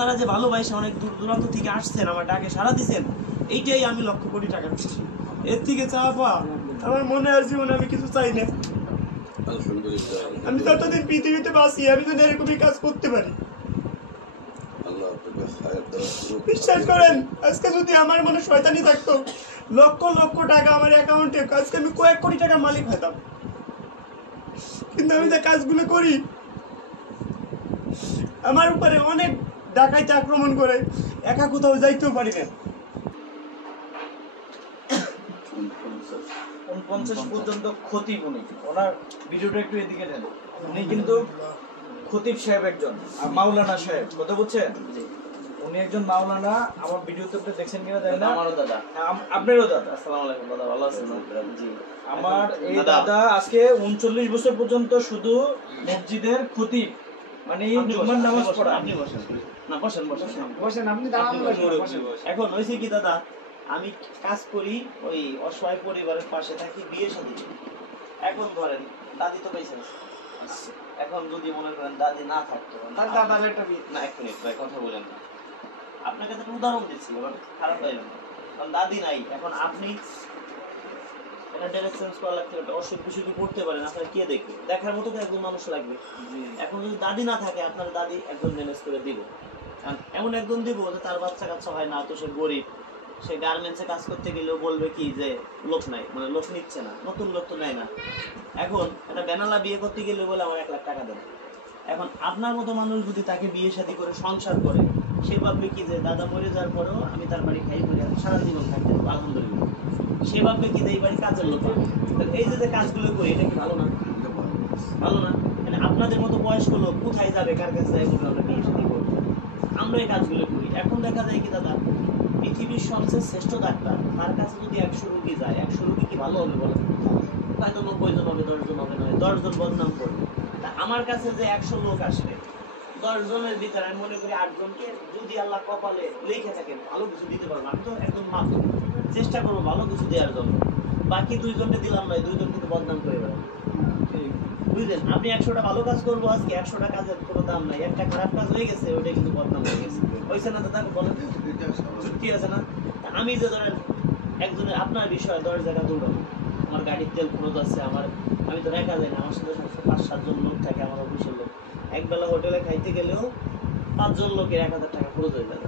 আপনারা যে ভালোবাসে অনেক দূর দূরান্ত থেকে আসছেন, আমার ডাকে সাড়া দিচ্ছেন, এইটাই আমি লক্ষ কোটি টাকা খুশি। এর থেকে চাওয়া পাওয়া আমার মনে আর জীবনে আমি কিছু চাই না। আমি যতদিন পৃথিবীতে বাঁচি আমি যদি এরকমই কাজ করতে পারি, বিশ্বাস করেন আজকে যদি আমার মনে শয়তানি থাকতো, লক্ষ লক্ষ টাকা আমার অ্যাকাউন্টে, আজকে আমি কয়েক কোটি টাকার মালিক হতাম। কিন্তু আমি যে কাজগুলো করি, আমার উপরে অনেক ডাকাইতে আক্রমণ করে, একা কোথাও যাইতেও পারি না। 49 পর্যন্ত খতিব উনি, ওনার ভিডিওটা একটু এদিকে নেন। উনি কিন্তু খতিব সাহেব একজন, আর মাওলানা সাহেব, কথা বুঝছেন? উনি একজন মাওলানা। আমার ভিডিওতে আপনি দেখছেন কিনা জানি না। আমারও দাদা। আপনারও দাদা। আসসালামু আলাইকুম দাদা, ভালো আছেন? জি। আমার এই দাদা আজকে 39 বছর পর্যন্ত শুধু মসজিদের খতিব, মানে জুমার নামাজ পড়া। আপনি বসেন না, বসেন বসেন বসেন, আপনি দাঁড়ান। এখন হয়েছে কি দাদা, আমি কাজ করি, ওই অসহায় পরিবারের পাশে থাকি, বিয়ে শাদী। এখন ধরেন দাদি তো বেঁচে আছে, এখন যদি মনে করেন দাদি না থাকতো, তার দাদার একটা না, এক মিনিট ভাই, কথা বলেন না। আপনাকে তো উদাহরণ দিচ্ছি, খারাপ পাইবেন না, কারণ দাদি নাই। এখন আপনি এটা ড্রেস চেঞ্জ করা লাগছে, অসুখ বিসুখে পড়তে পারেন, আপনার কে দেখবে? দেখার মতো তো একজন মানুষ লাগবে। এখন যদি দাদি না থাকে, আপনার দাদি একজন ম্যানেজ করে দিব, কারণ এমন একজন দিব যে তার বাচ্চা কাচ্চা হয় না, তো সে গরিব, সে গার্মেন্টসে কাজ করতে গেলেও বলবে কি যে লোক নাই, মানে লোক নিচ্ছে না, নতুন লোক তো নেয় না। এখন একটা বেনালা বিয়ে করতে গেলে বলে আমার 1 লাখ টাকা দেন। এখন আপনার মতো মানুষ যদি তাকে বিয়ে শাদী করে সংসার করে, সে ভাববে কি যে দাদা মরে যাওয়ার পরেও আমি তার বাড়ি খাই পড়ে সারা জীবন থাকতে পারবো, আলহামদুলিল্লাহ। সে ভাববে কি যে এই বাড়ি কাজের লোক। এই যে কাজগুলো করি, এটা কি ভালো না? ভালো না? মানে আপনাদের মতো বয়স্ক লোক কোথায় যাবে, কার কাছে যাই বলবে আমরা বিয়ে শাদী করবো? আমরা এই কাজগুলো করি। এখন দেখা যায় কি দাদা, পৃথিবীর সবচেয়ে শ্রেষ্ঠ ডাক্তার, তার কাছে যদি 100 রোগী যায়, 100 রোগী কি ভালো হবে বলেন? হয়তো 90 জন হবে, 10 জন হবে, নয় 10 জন বদনাম করবে। তা আমার কাছে যে 100 লোক আসবে, 10 জনের ভিতরে আমি মনে করি 8 জনকে যদি আল্লাহ কপালে লিখে থাকেন ভালো কিছু দিতে পারবো, আমি তো একদম মাধ্যম চেষ্টা করবো ভালো কিছু দেওয়ার জন্য। বাকি 2 জনকে দিলাম নয়, 2 জন কিন্তু বদনাম করে বেড়াবো, বুঝলেন? আপনি 100টা ভালো কাজ করবো আজকে, 100টা কাজের কোনো দাম নাই। একটা খারাপ কাজ হয়ে গেছে, ওইটা কিন্তু বদনাম হয়ে গেছে। হয়েছে না দাদা, বলেন ঠিক আছে না? আমি যে ধরেন একজনের আপনার বিষয়ে 10 জায়গা দৌড়াবো, আমার গাড়ির তেল খরচ আছে, আমি তো একা যাই না, আমার সাথে 5-7 জন লোক থাকে, আমার অফিসের লোক। একবেলা হোটেলে খাইতে গেলেও 5 জন লোকের 1000 টাকা খরচ হয়ে যাবে।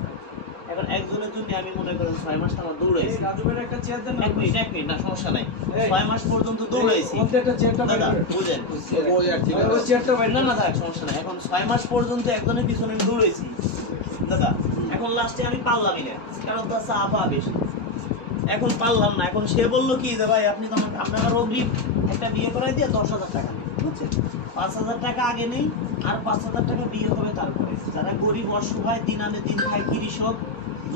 এখন একজনের জন্য আমি মনে করেন 6 মাস আমার দৌড়াইছি। একটা চেয়ার দেন। এক মিনিট না, সমস্যা নাই। 6 মাস পর্যন্ত দৌড়াইছি দাদা, বুঝেন? না না দাদা, সমস্যা নাই। এখন 6 মাস পর্যন্ত একজনের পিছনে দৌড়াইছি দাদা। এখন লাস্টে আমি পারলামই না, কারণ তো চা পা বেশি। এখন পারলাম না। এখন সে বললো কি যে ভাই আপনি তো আপনার অগ্রিম একটা বিয়ে করাই দিয়ে 10,000 টাকা নেই, বুঝছেন? 5,000 টাকা আগে নেই, আর 5,000 টাকা বিয়ে হবে তারপরে। যারা গরিব অসহায়, দিন আনে দিন খায়, কৃষক,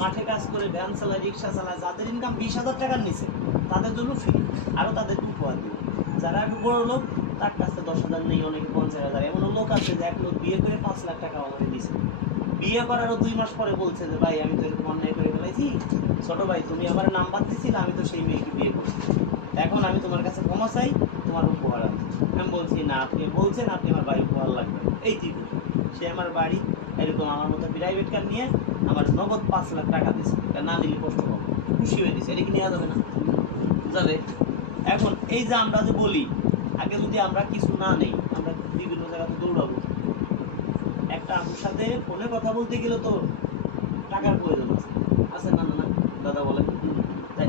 মাঠে কাজ করে, ভ্যান চালায়, রিক্সা চালায়, যাদের ইনকাম 20,000 টাকার নিচে, তাদের জন্য ফ্রি, আরও তাদের উপহার দিব। যারা একটু বড় লোক, তার কাছে 10,000 নেই, অনেকে 50,000। এমন লোক আছে যে এক লোক বিয়ে করে 5 লাখ টাকা আমাকে দিয়েছে। বিয়ে করারও 2 মাস পরে বলছে যে ভাই আমি তো এরকম অন্যায় করে ফেলেছি, ছোট ভাই তুমি আমার নাম্বার দিয়েছিলে, আমি তো সেই মেয়েকে বিয়ে করছি, এখন আমি তোমার কাছে ক্ষমা চাই, তোমার উপহার আছে। আমি বলছি না, আপনি বলছেন আপনি আমার বাড়ি উপহার লাগবে, এই ঠিক। সে আমার বাড়ি এরকম আমার মতো প্রাইভেট কার নিয়ে আমার নগদ 5 লাখ টাকা দিয়েছে, না দিলে কষ্ট হবে, খুশি হয়ে দিচ্ছে। এটা কি নেওয়া যাবে না? যাবে। এখন এই যে আমরা যে বলি, আগে যদি আমরা কিছু না নেই, আমরা বিভিন্ন জায়গাতে দৌড়াবো। একটা আপুর সাথে ফোনে কথা বলতে গেলে তো টাকার প্রয়োজন আছে না? না দাদা বলেন। তাই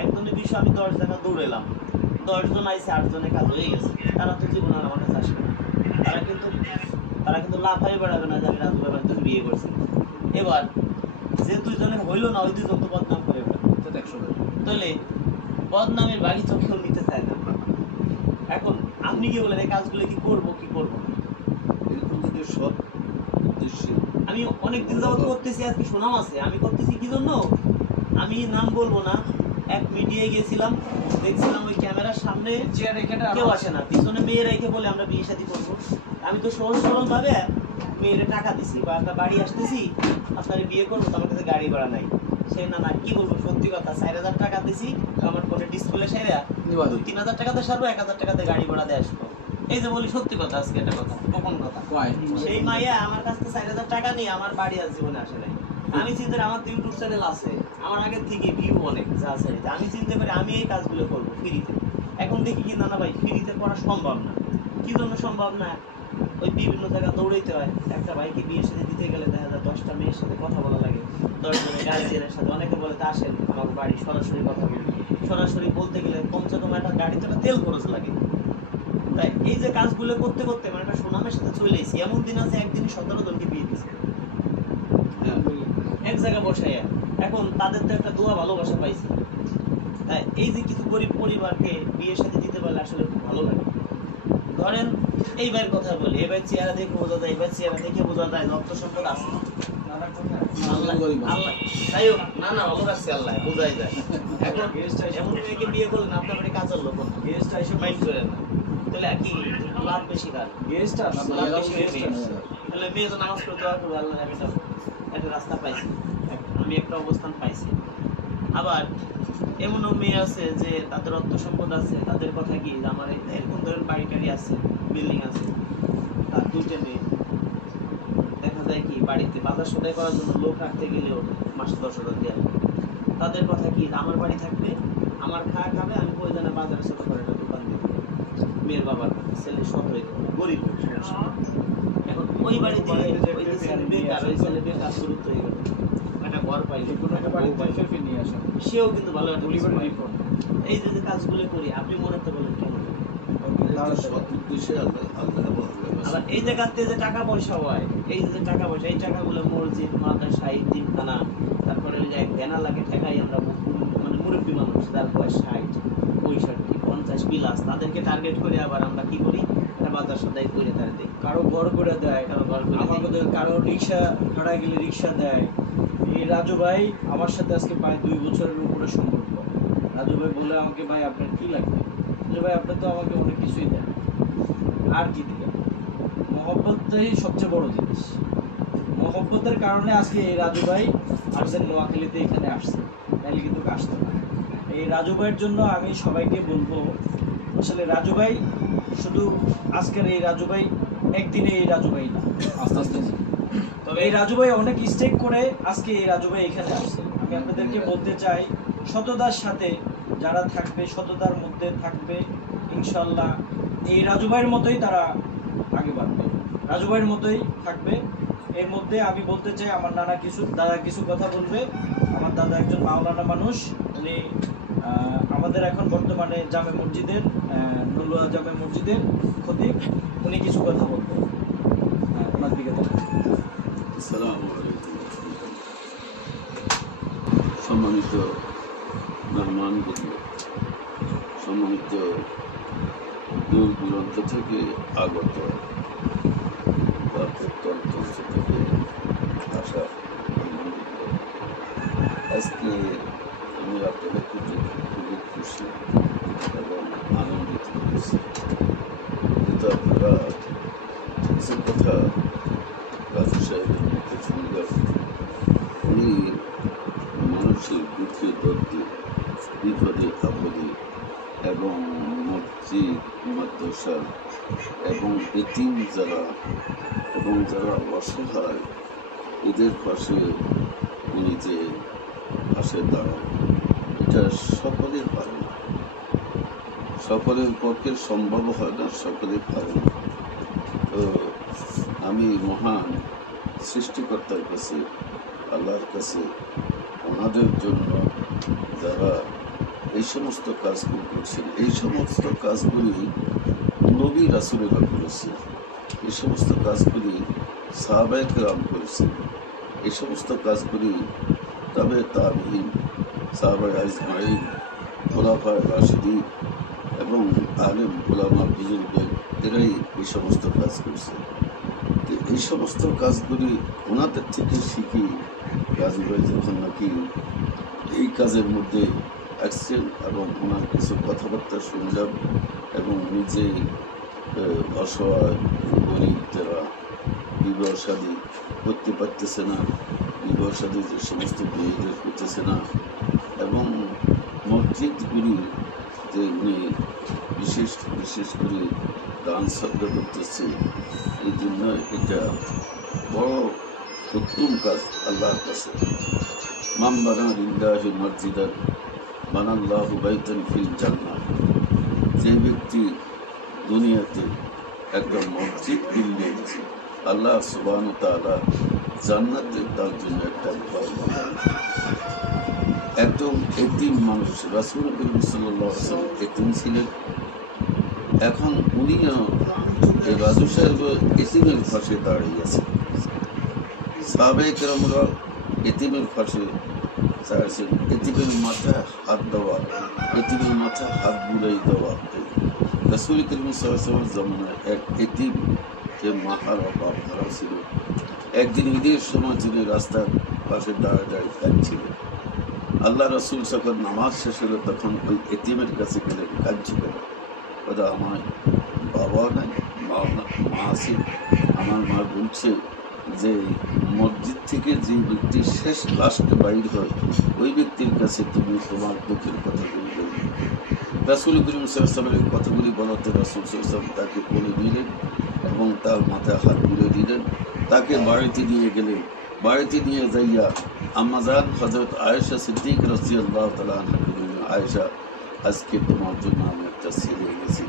একজনের বিষয়ে আমি 10 জায়গা দৌড়ালাম, 10 জন আইসে, 8 জনের কাজ হয়ে গেছে। তারা তো জীবনে আর আমার কাছে আসবে না। তারা কিন্তু লাফাই বেড়াবে না যে আমি রাজু ভাই তুমি বিয়ে করছি। এবার যে 2 জনের হইলো না, ওই 2 জন তো বদনাম করে বেড়াবে। তাহলে বদনামের বাড়ি তো কেউ নিতে চায় না। এখন আপনি কি বলেন, এই কাজগুলো কি করবো কি করবো? আমি অনেকদিন যাবত করতেছি, আজকে সুনাম আছে। আমি করতেছি কি জন্য, আমি নাম বলবো না, এক মিডিয়ায় গেছিলাম, দেখছিলাম ওই ক্যামেরার সামনে কেউ আসে না, পিছনে মেয়ে রেখে বলে আমরা বিয়ে শাদী করবো। আমি তো সহজ সরল ভাবে মেয়ের টাকা দিছি, বা একটা বাড়ি আসতেছি, আপনার বিয়ে করবো, তো আমার কাছে গাড়ি ভাড়া নাই। সে না কি বলবো, সত্যি কথা, 4,000 টাকা দিছি আমার ফোনে ডিসপ্লে সেরা, 2-3 হাজার টাকাতে সারবো, 1,000 টাকাতে গাড়ি ভাড়া দিয়ে আসবো। এই যে বলি সত্যি কথা, আজকে একটা কথা, গোপন কথা, সেই মাইয়া আমার কাছ থেকে 4,000 টাকা নিয়ে আমার বাড়ি আজ জীবনে আসে নাই। আমি চিন্তা করি আমার তো ইউটিউব চ্যানেল আছে, আমার আগে থেকে ভিউ অনেক যা আছে, আমি চিন্তা করি আমি এই কাজগুলো করবো ফ্রিতে। এখন দেখি কি না না ভাই ফ্রিতে করা সম্ভব না। কি জন্য সম্ভব না? ওই বিভিন্ন জায়গায় দৌড়াইতে হয়। একটা ভাইকে বিয়ের সাথে দিতে গেলে দেখা যায় 10টা মেয়ের সাথে কথা বলা লাগে, 10 জনের গার্জিয়ানের সাথে। অনেকে বলে তা আসেন আমার বাড়ি সরাসরি কথা বলি। সরাসরি বলতে গেলে কমসে কম একটা গাড়িতে একটা তেল খরচ লাগে। তাই এই যে কাজগুলো করতে করতে মানে একটা সুনামের সাথে চলে এসেছি। এমন দিন আছে একদিন 17 জনকে বিয়ে দিচ্ছে এক জায়গায় বসাইয়া। এখন তাদের তো একটা দোয়া ভালোবাসা পাইছে। তাই এই যে কিছু গরিব পরিবারকে বিয়ের সাথে দিতে পারলে আসলে খুব ভালো লাগে। ধরেন এই ভাইয়ের কথা বলি, এই ভাই চেহারা দেখে বোঝা যায়, এই ভাই চেহারা দেখে বোঝা যায় অর্থ সম্পদ আছে। তাই হোক না না ভালো রাখছে আল্লাহ, বোঝাই যায়। এখন এমন মেয়েকে বিয়ে করলেন আপনার বাড়ি কাজের লোক, গেস্টটা এসে মাইন্ড করেন না, তাহলে কি লাভ বেশি কার? গেস্টটা লাভ বেশি। তাহলে মেয়ে তো নামাজ পড়তে দোয়া করবে, আল্লাহ আমি একটা রাস্তা পাইছি, আমি একটা অবস্থান পাইছি। আবার এমনও মেয়ে আছে যে তাদের অর্থ সম্পদ আছে, তাদের কথা কি আমার এরকম ধরেন বাড়ি টাড়ি আছে, বিল্ডিং আছে, তার 2টা মেয়ে। দেখা যায় কি বাড়িতে বাজার সদাই করার জন্য লোক রাখতে গেলেও মাসে 10,000 দেওয়া। তাদের কথা কি আমার বাড়ি থাকবে, আমার খাওয়া খাবে, আমি প্রয়োজনে বাজারে ছোট করে একটা দোকান দিব। মেয়ের বাবার ছেলে সব হয়ে গরিব, এখন ওই বাড়িতে ওই যে ছেলে বেকার, ওই ছেলে বেকার গুরুত্ব হয়ে গেল, একটা ঘর পাইলে কোনো একটা বাড়ি পাইলে নিয়ে আসা, সেও কিন্তু ভালো একটা এই যে কাজগুলো করি আপনি মনে তো বলেন কেমন? আবার এই জায়গাতে যে টাকা পয়সা হয়, এই যে টাকা পয়সা, এই টাকাগুলো মসজিদ মাদ্রাসা ইতিমখানা, তারপরে ওই যে ভ্যানা লাগে ঠেকাই আমরা, মানে মুরব্বী মানুষ যার বয়স 60 65 50 প্লাস, তাদেরকে টার্গেট করে আবার আমরা কি করি একটা বাজার সদাই করে তারা দিই। কারো ঘর করে দেয়, কারো ঘর করে আমাদের, কারো রিক্সা ভাড়া গেলে রিক্সা দেয়। এই রাজু ভাই আমার সাথে আজকে প্রায় 2 বছরের উপরে সম্পর্ক। রাজু ভাই বলে আমাকে, ভাই আপনার কি লাগবে? ভাই আপনি তো আমাকে অনেক কিছুই দেন, আর কি দিবেন? মহব্বতটাই সবচেয়ে বড় জিনিস। মহব্বতের কারণে আজকে এই রাজু ভাই আসছেন নোয়াখালীতে, এখানে আসছে, তাইলে কিন্তু আসতো না। এই রাজু ভাইয়ের জন্য আমি সবাইকে বলবো, আসলে রাজু ভাই শুধু আজকের এই রাজু ভাই একদিনে এই রাজু ভাই না, আস্তে আস্তে। তবে এই রাজু ভাই অনেক স্টেক করে আজকে এই রাজু ভাই এখানে আসছে। আমি আপনাদেরকে বলতে চাই, সততার সাথে যারা থাকবে, সততার মধ্যে থাকবে, ইনশাল্লাহ এই রাজু ভাইয়ের মতোই তারা আগে বাড়বে, রাজু ভাইয়ের মতোই থাকবে। এর মধ্যে আমি বলতে চাই, আমার দাদা কিছু কথা বলবে। আমার দাদা একজন মাওলানা মানুষ, উনি আমাদের এখন বর্তমানে জামে মসজিদের, নলুয়া জামে মসজিদের খতিব, উনি কিছু কথা বলবেন। ওনার দিকে আসসালামু আলাইকুম। সম্মানিত মেহমানবৃন্দ, সম্মানিত দূর দূরান্ত থেকে আগত বা প্রত্যন্ত থেকে আসা মেহমানবৃন্দ, আজকে আমি আপনাদের প্রতি খুবই খুশি এবং আনন্দিত হয়েছি। কিন্তু আপনারা কিছু কথা রাজু সাহেবের মুখে শুনলেন। উনি মানুষের দুঃখে দর্দে, বিপদে আপদে এবং মসজিদ মাদ্রাসা এবং এতিম যারা অসহায়, এদের পাশে উনি যে পাশে দাঁড়ান, এটা সকলের পারে না, সকলের পক্ষে সম্ভব হয় না, সকলেই পারে না। তো আমি মহান সৃষ্টিকর্তার কাছে, আল্লাহর কাছে ওনাদের জন্য যারা এই সমস্ত কাজগুলি করছেন, এই সমস্ত কাজগুলি নবী রাসূলেরা করেছে, এই সমস্ত কাজগুলি সাহাবায়ে কেরাম করেছেন, এই সমস্ত কাজগুলি তবে তাবিঈন, সাহাবায়ে আজমাইন, খুলাফায়ে রাশিদিন এবং আলেম উলামা বুজুর্গ, এরাই এই সমস্ত কাজ করছে। এই সমস্ত কাজগুলি ওনাদের থেকে শিখি রাজু ভাই যখন নাকি এই কাজের মধ্যে আসছেন এবং ওনার কিছু কথাবার্তা শুনলাম এবং নিজেই অসহায় গরিব যারা বিবাহ শাদী করতে পারতেছে না, বিবাহ শাদী যে সমস্ত মেয়েদের করতেছে না, এবং মসজিদগুলি যে উনি বিশেষ করে দান সদ্গা করতেছি, এই জন্য এটা বড় উত্তম কাজ আল্লাহর কাছে। মান বানা লিল্লাহি মসজিদান বানাল্লাহু বাইতান ফিল জান্নাহ, যে ব্যক্তি দুনিয়াতে একটা মসজিদ করলে আল্লাহ সুবহানাহু ওয়া তাআলা জান্নাতে তার জন্য একটা ঘর বানান। একদম এতিম মানুষ, রাসূল করিম সাল্লাল্লাহু আলাইহি ওয়াসাল্লাম এতিম ছিলেন। এখন উনিও এই রাজু সাহেব এতিমের পাশে দাঁড়িয়েছে। সাহাবায়ে কেরামরা এতিমের পাশে দাঁড়িয়েছেন। এতিমের মাথায় হাত দেওয়া, এতিমের মাথায় হাত বুলাই দেওয়া। রাসূল করিম সাল্লাল্লাহু আলাইহি ওয়াসাল্লামের জামানায় এক এতিম যে মা হারা বাপ হারা ছিল, একদিন ঈদের সময় তিনি রাস্তার পাশে দাঁড়িয়ে কাঁদছিলেন। আল্লাহ রাসূল যখন নামাজ শেষ হলো তখন ওই এতিমের কাছে গেলেন, কাঁদছিলেন, ওটা আমার বাবা নাই, মা আছে। আমার মা বলছে যে মসজিদ থেকে যে ব্যক্তি শেষ লাস্টে বাইর হয় ওই ব্যক্তির কাছে তুমি তোমার দুঃখের কথাগুলি বলবে। রাসূল করিম সাল্লাল্লাহু আলাইহি ওয়াসাল্লামের কথাগুলি বলাতে রাসূল সাল্লাল্লাহু আলাইহি ওয়াসাল্লাম তাকে কোলে নিলেন এবং তার মাথায় হাত বুলিয়ে দিলেন। তাকে বাড়িতে নিয়ে গেলেন। বাড়িতে নিয়ে যাইয়া আম্মাজান হযরত আয়েশা সিদ্দিক রাদিয়াল্লাহু তাআলা আনহাকে বললেন, আয়েশা, আজকে তোমার জন্য আমি একটা ছেলে এনেছি,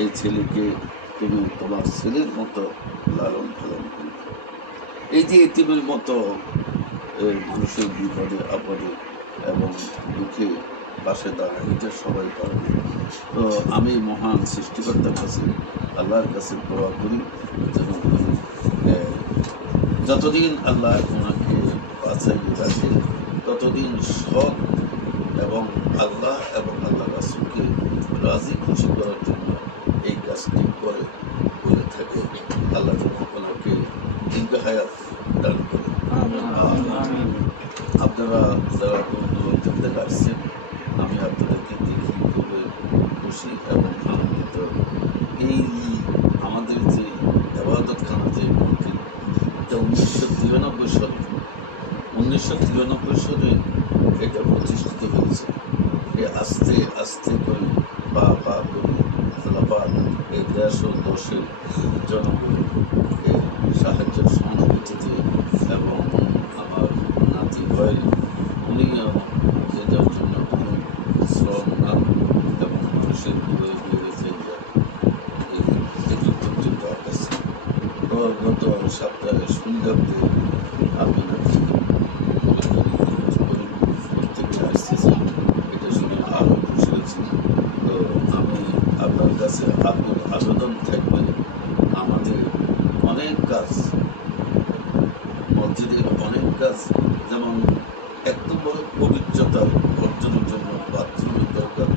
এই ছেলেকে তুমি তোমার ছেলের মতো লালন পালন করবে। এই যে এতিমের মতো মানুষের বিপদে আপদে এবং দুঃখে পাশে দাঁড়ায়, এটা সবাই পারবে। তো আমি মহান সৃষ্টিকর্তার কাছে আল্লাহর কাছে দোয়া করি যেন যতদিন আল্লাহ ওনাকে বাঁচাইয়ে রাখে ততদিন সৎ এবং আল্লাহ এবং আল্লাহ রাসূলকে রাজি খুশি করার জন্য এই কাজটি করে থাকে। আল্লাহ যেন ওনাকে দীর্ঘ হায়াত দান করে। আপনারা যারা দূর থেকে আসছেন, আমি আপনাদেরকে দেখি খুবই খুশি এবং আনন্দিত। এই আমাদের যে ইবাদতখানা যে মসজিদ, এটা 1993 সালে এটা প্রতিষ্ঠিত হয়েছে। আস্তে আস্তে করে পা করে লাফাত এই দেশ ও দশের জনগণ সাহায্যের সহযোগিতাতে এবং আমার নাতি ভাই উনিও এটার জন্য কোনো শ্রম না এবং মানুষের ঘুরে বেড়ে জায়গা এটি পর্যন্ত আসছে। গত সপ্তাহে শুনলাম যে আপনারা প্রত্যেকে আসতেছে, এটা শুনে আরও খুশি হয়েছি। তো আমি আপনার কাছে আবেদন থাকবে, আমাদের অনেক কাজ, মসজিদের অনেক কাজ, যেমন এক নম্বর পবিত্রতা অর্জনের জন্য বাথরুমের দরকার,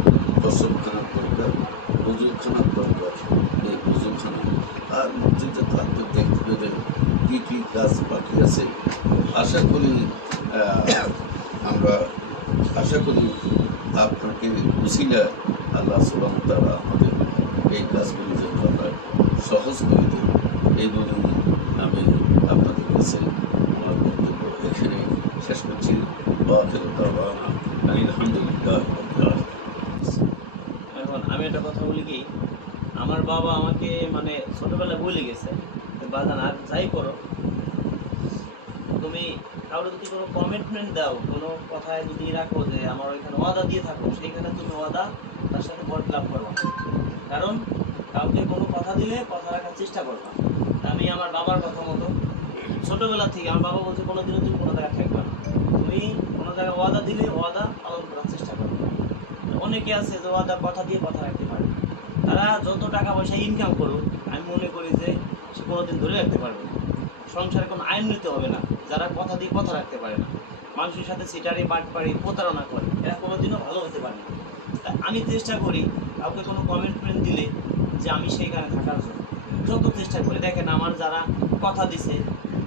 গোসলখানার দরকার, ওযুখানার দরকার। এই ওযুখানা আর মসজিদে থাকতে দেখতে পেলে কী কী কাজ বাকি আছে। আমরা আশা করি আপনাকে উসিলা আল্লাহ সুবহানাহু ওয়া তাআলা আমাদের এই কাজগুলি যেন আল্লাহ সহজ করে দেন। এই বলে আমি আপনাদের কাছে আমার বক্তব্য এখানে শেষ করছি। আলহামদুলিল্লাহ। এখন আমি একটা কথা বলি কি, আমার বাবা আমাকে মানে ছোটবেলায় বলে গেছে, বাজান আর যাই করো, তুমি কারোর যদি কোনো কমিটমেন্ট দাও, কোনো কথায় যদি রাখো যে আমার ওইখানে ওয়াদা দিয়ে থাকো, সেইখানে তুমি ওয়াদা তার সাথে বরখলাপ করবা। কারণ কাউকে কোনো কথা দিলে কথা রাখার চেষ্টা করবা। আমি আমার বাবার কথা মতো ছোটবেলা থেকে আমার বাবা বলছে কোনোদিনও তুমি কোনো জায়গায় থাকবা না, তুমি কোনো জায়গায় ওয়াদা দিলে ওয়াদা পালন করার চেষ্টা করবে। অনেকে আছে যে ওয়াদা কথা দিয়ে কথা রাখতে পারে, তারা যত টাকা পয়সা ইনকাম করুক আমি মনে করি যে সে কোনোদিন ধরে রাখতে পারবে না। সংসারে কোনো আইন নিতে হবে না। যারা কথা দিয়ে কথা রাখতে পারে না, মানুষের সাথে সিটারি বাটপাড়ি প্রতারণা করে, এরা কোনোদিনও ভালো হতে পারে না। তাই আমি চেষ্টা করি কাউকে কোনো কমিটমেন্ট দিলে যে আমি সেইখানে থাকার জন্য যত চেষ্টা করি। দেখেন আমার যারা কথা দিছে,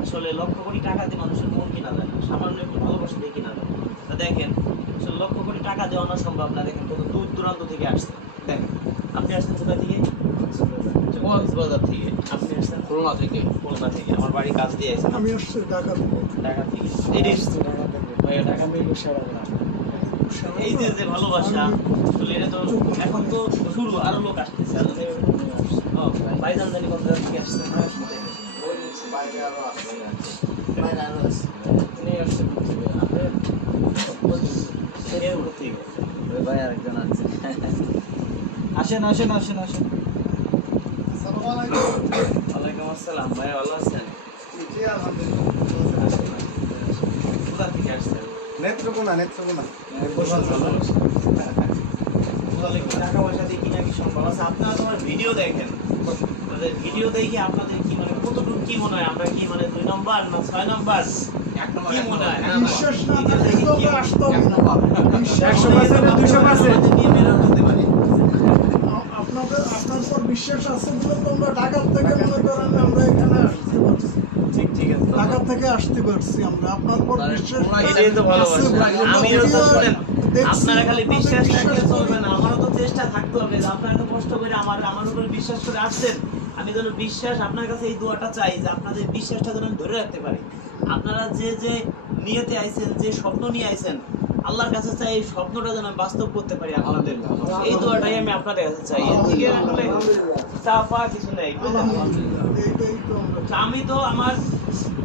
আসলে লক্ষ কোটি টাকা দিয়ে মানুষের মন কিনা যায় না, সামান্য একটু ভালোবাসা দিয়ে কিনা যায়। তা দেখেন আসলে লক্ষ কোটি টাকা দেওয়া না সম্ভব না। দেখেন কত দূর দূরান্ত থেকে আসছে। দেখেন আপনি আসছেন কোথা থেকে? কক্সবাজার থেকে। আপনি আসছেন খুলনা থেকে? খুলনা থেকে। আমার বাড়ি কাজ দিয়ে আসছেন? আমি আসছি ঢাকা থেকে। ঢাকা থেকে। এই ঢাকা মিরপুর সেবাগ্রাম। এই যে ভালোবাসা আসলে এটা তো এখন তো শুরু, আরো লোক আসতেছে। ভাইজান জানি কোন জায়গা থেকে আসছেন বাইরে আরো আছে বাইরে আরো আছে তিনি আসছে থেকে ভাই আরেকজন আছে আসেন আসেন আসেন আসেন ওয়ালাইকুম আসসালাম ভাই ভালো আছেন কোথা থেকে আসছেন নেত্রকোনা টাকা পয়সা দিয়ে কিনা কি সম্ভব আছে আপনারা তোমার ভিডিও দেখেন ভিডিও দেখে আপনাদের কি মানে কতটুকু কি মনে হয় আমরা কি মানে 2 নম্বর না 6 নম্বর কি মনে হয় বিশ্বাস না থাকলে তো আমরা আসতাম না। 100% 200% আপনার পর বিশ্বাস আছে বলে তো আমরা ঢাকার থেকে মনে করেন আমরা এখানে আসতে পারছি। ঠিক আছে ঢাকা থেকে আসতে পারছি আমরা আপনার পর বিশ্বাস এটাই তো ভালোবাসা আছে ভাই। আমরা আমিও তো ভিডিও শুনেন দেখছি, আপনারা খালি আপনাদের বিশ্বাস রাখলে বিশ্বাস চলবে করি। না আমারও তো চেষ্টা থাকতে হবে যে আপনারা তো কষ্ট করে আমার উপরে বিশ্বাস করে আসছেন আমি যেন বিশ্বাস আপনার কাছে এই দোয়াটা চাই যে আপনাদের বিশ্বাসটা যেন আমি ধরে রাখতে পারি আপনারা যে যে নিয়তে আইছেন যে স্বপ্ন নিয়ে আইছেন আল্লাহর কাছে চাই এই স্বপ্নটা যেন আমি বাস্তব করতে পারি আপনাদের এই দোয়াটাই আমি আপনাদের কাছে চাই এর থেকে আসলে চা পাওয়া কিছু নেই এইটাই তো আমরা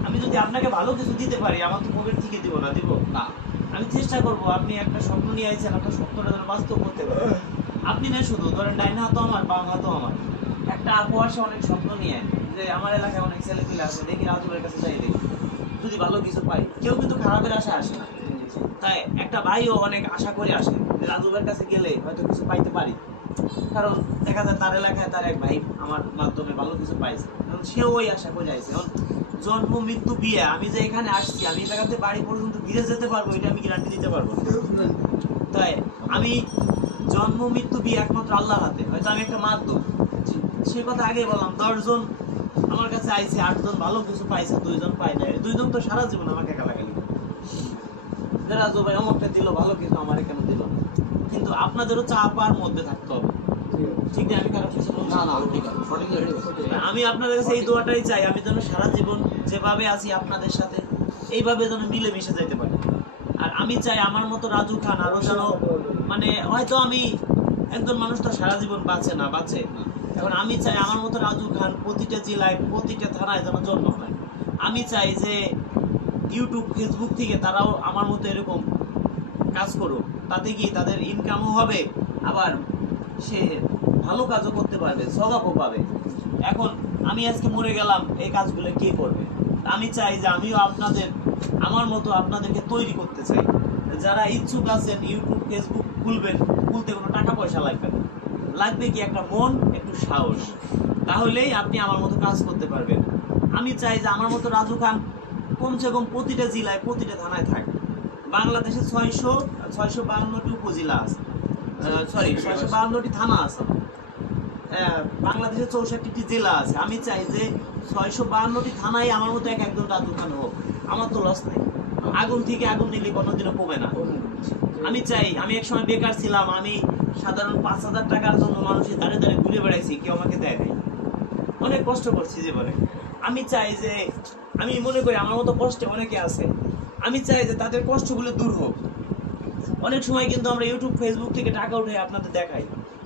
আমি যদি আপনাকে ভালো কিছু দিতে পারি আমার তো পকেট থেকে দিব না দিব না আমি চেষ্টা করব আপনি একটা স্বপ্ন নিয়ে আইছেন আপনার স্বপ্নটা যেন বাস্তব করতে পারেন আপনি না শুধু ধরেন ডাইন হাতও আমার বাম হাতও আমার একটা আপু আসে অনেক স্বপ্ন নিয়ে যে আমার এলাকায় অনেক ছেলেপিলে আছে দেখি রাজুবের কাছে যাই দেখি যদি ভালো কিছু পাই কেউ কিন্তু খারাপের আশা আসে না তাই একটা ভাইও অনেক আশা করে আসে যে রাজুবের কাছে গেলে হয়তো কিছু পাইতে পারি কারণ দেখা যায় তার এলাকায় তার এক ভাই আমার মাধ্যমে ভালো কিছু পাইছে কারণ সেও ওই আশা করে আইছে এখন জন্ম মৃত্যু বিয়ে আমি যে এখানে আসছি আমি এই জায়গাতে বাড়ি পর্যন্ত ফিরে যেতে পারবো এটা আমি গ্যারান্টি দিতে পারবো না তাই আমি জন্ম মৃত্যু বিয়ে একমাত্র আল্লাহর হাতে হয়তো আমি একটা মাধ্যম সে কথা আগেই বললাম 10 জন আমার কাছে আইছে 8 জন ভালো কিছু পাইছে 2 জন পাই নাই 2 জন তো সারা জীবন আমাকে গালাগালি যারা ভাই অমরটা দিল ভালো কিছু আমারে কেন দিল না কিন্তু আপনাদেরও চা পাওয়ার মধ্যে থাকতে হবে ঠিক না আমি কারো কিছু বলছি না না ঠিক আছে সঠিক আমি আপনাদের কাছে এই দোয়াটাই চাই আমি যেন সারা জীবন যেভাবে আছি আপনাদের সাথে এইভাবে যেন মিলে মিশে যাইতে পারি আর আমি চাই আমার মতো রাজু খান আরো যেন মানে হয়তো আমি একজন মানুষ তো সারা জীবন বাঁচে এখন আমি চাই আমার মতো রাজু খান প্রতিটা জেলায় প্রতিটা থানায় যেন জন্ম হয় আমি চাই যে ইউটিউব ফেসবুক থেকে তারাও আমার মতো এরকম কাজ করুক তাতে কি তাদের ইনকামও হবে আবার সে ভালো কাজও করতে পারবে সওয়াবও পাবে এখন আমি আজকে মরে গেলাম এই কাজগুলো কে করবে আমি চাই যে আমিও আমার মতো আপনাদেরকে তৈরি করতে চাই যারা ইচ্ছুক আছেন ইউটিউব ফেসবুক খুলতে কোনো টাকা পয়সা লাগবে না লাগবে কি একটা মন একটু সাহস তাহলেই আপনি আমার মতো কাজ করতে পারবেন আমি চাই যে আমার মতো রাজু খান কমসে কম প্রতিটা জেলায় প্রতিটা থানায় থাকে বাংলাদেশে 652টি উপজেলা আছে 652টি থানা আছে বাংলাদেশে 64টি জেলা আছে আমি চাই যে 652টি থানায় আমার মতো একজন রাজু খান হোক আমার তো লস নেই আগুন থেকে আগুন নিলে কোনোদিনও কমে না আমি চাই আমি এক সময় বেকার ছিলাম আমি সাধারণ 5,000 টাকার জন্য মানুষের দাঁড়িয়ে দাঁড়িয়ে ঘুরে বেড়াইছি কেউ আমাকে দেয় নাই অনেক কষ্ট করছি জীবনে আমি চাই যে আমি মনে করি আমার মতো কষ্টে অনেকে আছে আমি চাই যে তাদের কষ্টগুলো দূর হোক অনেক সময় কিন্তু আমরা ইউটিউব ফেসবুক থেকে টাকা উঠে আপনাদের দেখাই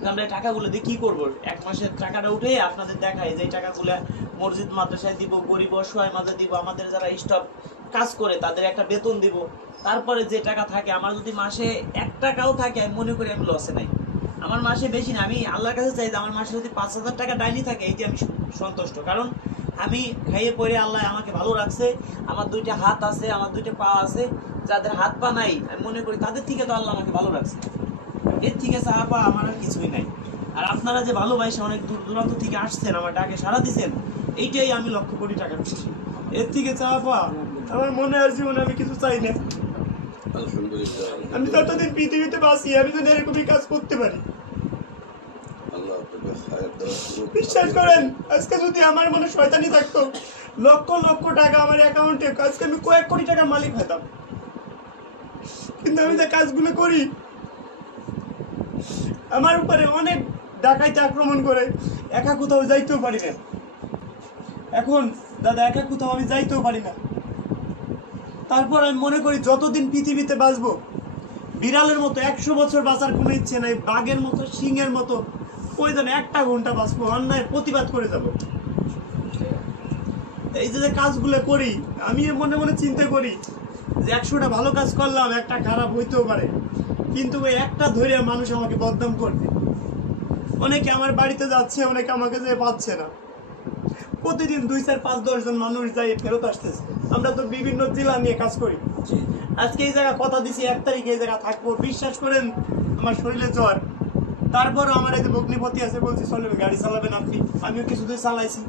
আমরা এই টাকাগুলো দিয়ে কি করবো 1 মাসের টাকাটা উঠে আপনাদের দেখাই যে এই টাকাগুলো মসজিদ মাদ্রাসায় দিব গরিব অসহায় মাঝে দিব আমাদের যারা স্টাফ কাজ করে তাদের একটা বেতন দিব তারপরে যে টাকা থাকে আমার যদি মাসে 1 টাকাও থাকে আমি মনে করি আমি লসে নাই আমার মাসে বেশি না আমি আল্লাহর কাছে চাই যে আমার মাসে যদি 5,000 টাকা ডাইনি থাকে এইটি আমি সন্তুষ্ট কারণ আমি খাইয়ে পরে আল্লাহ আমাকে ভালো রাখছে আমার 2টা হাত আছে আমার 2টা পা আছে যাদের হাত পা নাই আমি মনে করি তাদের থেকে তো আল্লাহ আমাকে ভালো রাখছে এর থেকে চাওয়া পাওয়া আমার আর কিছুই নাই আর আপনারা যে ভালোবাসে অনেক দূর দূরান্ত থেকে আসছেন আমার ডাকে সাড়া দিচ্ছেন এইটাই আমি লক্ষ কোটি টাকা খুশি এর থেকে চাওয়া পাওয়া আমার মনে আর জীবনে আমি কিছু চাই না আলহামদুলিল্লাহ আমি যতদিন পৃথিবীতে বাঁচি আমি যদি এরকমই কাজ করতে পারি আল্লাহ আপনাকে খায়ের দ্বারা পুরো বিশ্বাস করেন আজকে যদি আমার মনে শয়তানি থাকতো লক্ষ লক্ষ টাকা আমার অ্যাকাউন্টে আজকে আমি কয়েক কোটি টাকার মালিক হতাম কিন্তু আমি যে কাজগুলো করি আমার উপরে অনেক ডাকাইতে আক্রমণ করে একা কোথাও যাইতেও পারি না এখন দাদা একা কোথাও আমি যাইতেও পারি না তারপর আমি মনে করি যতদিন পৃথিবীতে বাঁচবো বিড়ালের মতো 100 বছর বাঁচার কোনো ইচ্ছে নাই বাঘের মতো সিংহের মতো প্রয়োজন 1টা ঘন্টা বাঁচবো, অন্যায় প্রতিবাদ করে যাব। এই যে কাজগুলো করি আমি মনে মনে চিন্তা করি যে 100টা ভালো কাজ করলাম, একটা খারাপ হইতেও পারে, কিন্তু ওই একটা ধরে মানুষ আমাকে বদনাম করবে। অনেকে আমার বাড়িতে যাচ্ছে, অনেকে আমাকে যে পাচ্ছে না। প্রতিদিন 2, 4, 5, 10 জন মানুষ যাই ফেরত আসতেছে। আমরা তো বিভিন্ন জেলা নিয়ে কাজ করি। আজকে এই জায়গা কথা দিছি 1 তারিখে এই জায়গা থাকবো, বিশ্বাস করেন আমার শরীরে জ্বর, তারপরও আমার এই যে ভগ্নিপতি আছে, বলছি চলেন গাড়ি চালাবেন আপনি, আমিও কিছুদিন চালাইছি,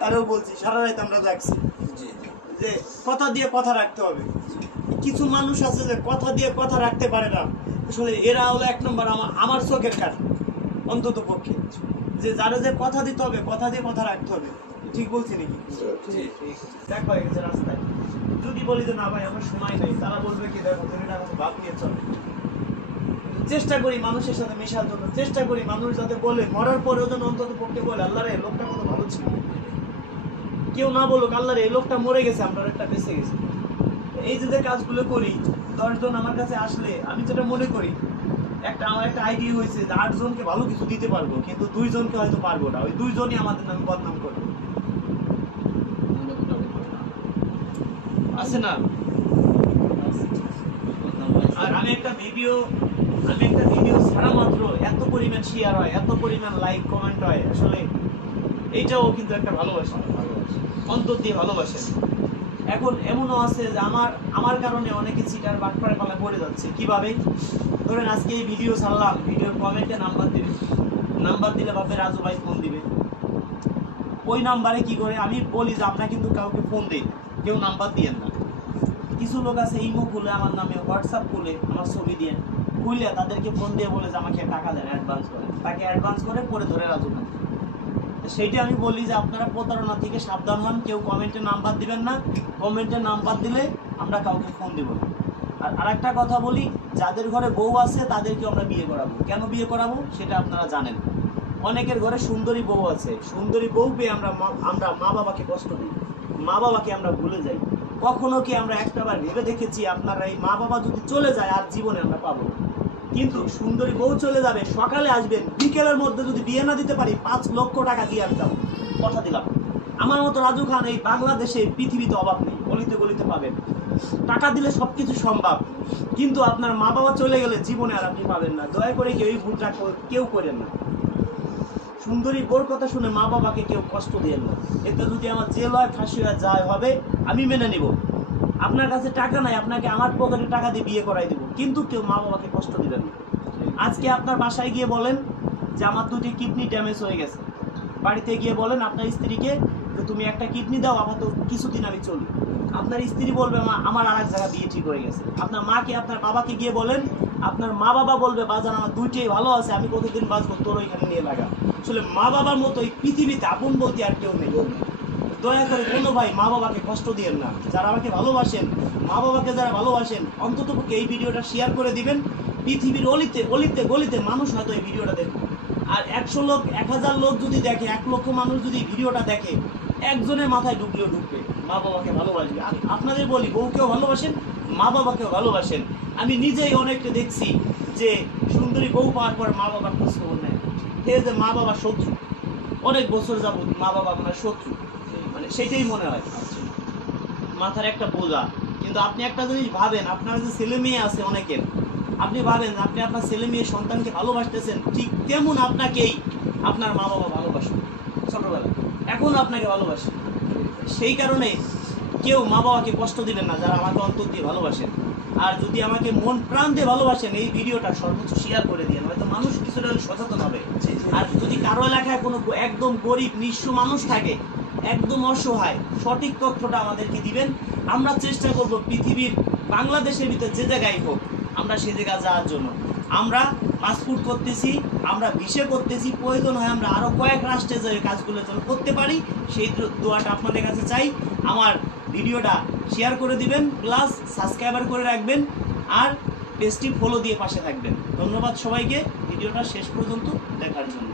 তারও বলছি সারা রাত আমরা যাচ্ছি যে কথা দিয়ে কথা রাখতে হবে। কিছু মানুষ আছে যে কথা দিয়ে কথা রাখতে পারে না, আসলে এরা হলো 1 নম্বর আমার চোখের কাঠ অন্তত পক্ষে, যে যারা যে কথা দিতে হবে, কথা দিয়ে কথা রাখতে হবে। ঠিক বলছি নাকি? দেখ ভাই গেছে রাস্তায়, যদি বলি যে না ভাই আমার সময় নেই, তারা বলবে কি দেখো তুমি না বাপ নিয়ে চলে। চেষ্টা করি মানুষের সাথে মেশার জন্য, চেষ্টা করি মানুষ যাতে বলে, মরার পরেও যেন অন্তত পক্ষে বলে আল্লাহ রে লোকটা কত ভালো ছিল। কেউ না বলুক আল্লাহ রে এই লোকটা মরে গেছে, আমরা একটা বেঁচে গেছে। এই যে কাজগুলো করি, 10 জন আমার কাছে আসলে আমি যেটা মনে করি, আমার একটা আইডিয়া হয়েছে যে 8 জনকে ভালো কিছু দিতে পারবো, কিন্তু 2 জনকে হয়তো পারবো না। ওই 2 জনই আমাদের নামে বদনাম করবে, আছে না? আর আমি একটা ভিডিও ছাড়া মাত্র এত পরিমাণ শেয়ার হয়, এত পরিমাণ লাইক কমেন্ট হয়, আসলে এইটাও কিন্তু একটা ভালোবাসা, অন্তর দিয়ে ভালোবাসেন। এখন এমনও আছে যে আমার কারণে অনেকে চিটার বাটপাড়া পালা করে যাচ্ছে। কিভাবে? ধরেন আজকে এই ভিডিও ছাড়লাম, ভিডিওর কমেন্টে নাম্বার দিবে, নাম্বার দিলে ভাবে রাজু ভাই ফোন দিবে। ওই নাম্বারে কি করে আমি বলি যে আমরা কিন্তু কাউকে ফোন দেই, কেউ নাম্বার দিয়েন না। কিছু লোক আছে ইমো খুলে আমার নামে, হোয়াটসঅ্যাপ খুলে আমার ছবি দিয়ে খুলে তাদেরকে ফোন দিয়ে বলে যে আমাকে টাকা দেন, অ্যাডভান্স করেন। তাকে অ্যাডভান্স করে পরে ধরে রাজু ভাই। সেইটা আমি বলি যে আপনারা প্রতারণা থেকে সাবধান হন, কেউ কমেন্টে নাম্বার দিবেন না, কমেন্টে নাম্বার দিলে আমরা কাউকে ফোন দিব না। আর আরেকটা কথা বলি, যাদের ঘরে বউ আছে তাদেরকে আমরা বিয়ে করাবো। কেন বিয়ে করাবো সেটা আপনারা জানেন। অনেকের ঘরে সুন্দরী বউ আছে, সুন্দরী বউ পেয়ে আমরা মা বাবাকে কষ্ট দিই, মা বাবাকে আমরা ভুলে যাই। কখনো কি আমরা একটাবার ভেবে দেখেছি আপনারা এই মা বাবা যদি চলে যায় আর জীবনে আমরা পাবো না? কিন্তু সুন্দরী বউ চলে যাবে, সকালে আসবেন, বিকেলের মধ্যে যদি বিয়ে না দিতে পারি 5 লক্ষ টাকা দিয়ে আসতাম, কথা দিলাম। আমার মতো রাজু খান এই বাংলাদেশে পৃথিবীতে অভাব নেই, গলিতে গলিতে পাবেন। টাকা দিলে সবকিছু সম্ভব, কিন্তু আপনার মা বাবা চলে গেলে জীবনে আর আপনি পাবেন না। দয়া করে কেউ এই ভুলটা কেউ করেন না। সুন্দরী বউর কথা শুনে মা বাবাকে কেউ কষ্ট দিয়েন না। এতে যদি আমার জেল হয়, ফাঁসি হয়, যায় হবে, আমি মেনে নিব। আপনার কাছে টাকা নাই, আপনাকে আমার পকেটে টাকা দিয়ে বিয়ে করাই দেবো, কিন্তু কেউ মা বাবাকে কষ্ট দিবেন না। আজকে আপনার বাসায় গিয়ে বলেন যে আমার 2টি কিডনি ড্যামেজ হয়ে গেছে, বাড়িতে গিয়ে বলেন আপনার স্ত্রীকে যে তুমি একটা কিডনি দাও, আমার তো কিছুদিন আমি চলি। আপনার স্ত্রী বলবে আমার আর এক জায়গায় বিয়ে ঠিক হয়ে গেছে। আপনার মাকে, আপনার বাবাকে গিয়ে বলেন, আপনার মা বাবা বলবে বাজান আমার 2টিই ভালো আছে, আমি কতদিন বাঁচবো, তোর ওইখানে নিয়ে লাগা। আসলে মা বাবার মতো এই পৃথিবীতে আপন বলতে আর কেউ নেই। দয়া করে কোনো ভাই মা বাবাকে কষ্ট দিয়েন না। যারা আমাকে ভালোবাসেন, মা বাবাকে যারা ভালোবাসেন, অন্তত পক্ষে এই ভিডিওটা শেয়ার করে দিবেন। পৃথিবীর অলিতে অলিতে গলিতে মানুষ হয়তো এই ভিডিওটা দেখবে। আর 100 লোক, 1000 লোক যদি দেখে, 1 লক্ষ মানুষ যদি এই ভিডিওটা দেখে, একজনের মাথায় ঢুকলেও ঢুকবে, মা বাবাকে ভালোবাসবে। আপনাদের বলি, বউকেও ভালোবাসেন, মা বাবাকেও ভালোবাসেন। আমি নিজেই অনেককে দেখছি যে সুন্দরী বউ পাওয়ার পর মা বাবার খোঁজ খবর নেয়, যে মা বাবা শত্রু, অনেক বছর যাবত মা বাবা আপনার শত্রু, মানে সেটাই মনে হয় মাথার একটা বোঝা। কিন্তু আপনি একটা জিনিস ভাবেন, আপনার যে ছেলে মেয়ে আছে অনেকের, আপনি ভাবেন আপনি আপনার ছেলে মেয়ে সন্তানকে ভালোবাসতেছেন, ঠিক তেমন আপনাকেই আপনার মা বাবা ভালোবাসেন ছোটবেলা, এখন আপনাকে ভালোবাসে। সেই কারণে কেউ মা বাবাকে কষ্ট দিবেন না যারা আমাকে অন্তর দিয়ে ভালোবাসেন। আর যদি আমাকে মন প্রাণ দিয়ে ভালোবাসেন, এই ভিডিওটা সর্বোচ্চ শেয়ার করে দিন, হয়তো মানুষ কিছুটা সচেতন হবে। আর যদি কারো এলাকায় কোনো একদম গরিব নিঃস্ব মানুষ থাকে, একদম অসহায়, সঠিক তথ্যটা আমাদেরকে দিবেন। আমরা চেষ্টা করব পৃথিবীর বাংলাদেশের ভিতরে যে জায়গায় হোক আমরা সে জায়গায় যাওয়ার জন্য। আমরা পাসপোর্ট করতেছি, আমরা ভিসা করতেছি, প্রয়োজন হয় আমরা আরও কয়েক রাষ্ট্রে যে কাজগুলো যেন করতে পারি, সেই দোয়াটা আপনাদের কাছে চাই। আমার ভিডিওটা শেয়ার করে দিবেন, প্লাস সাবস্ক্রাইবার করে রাখবেন, আর পেজটি ফলো দিয়ে পাশে থাকবেন। ধন্যবাদ সবাইকে ভিডিওটা শেষ পর্যন্ত দেখার জন্য।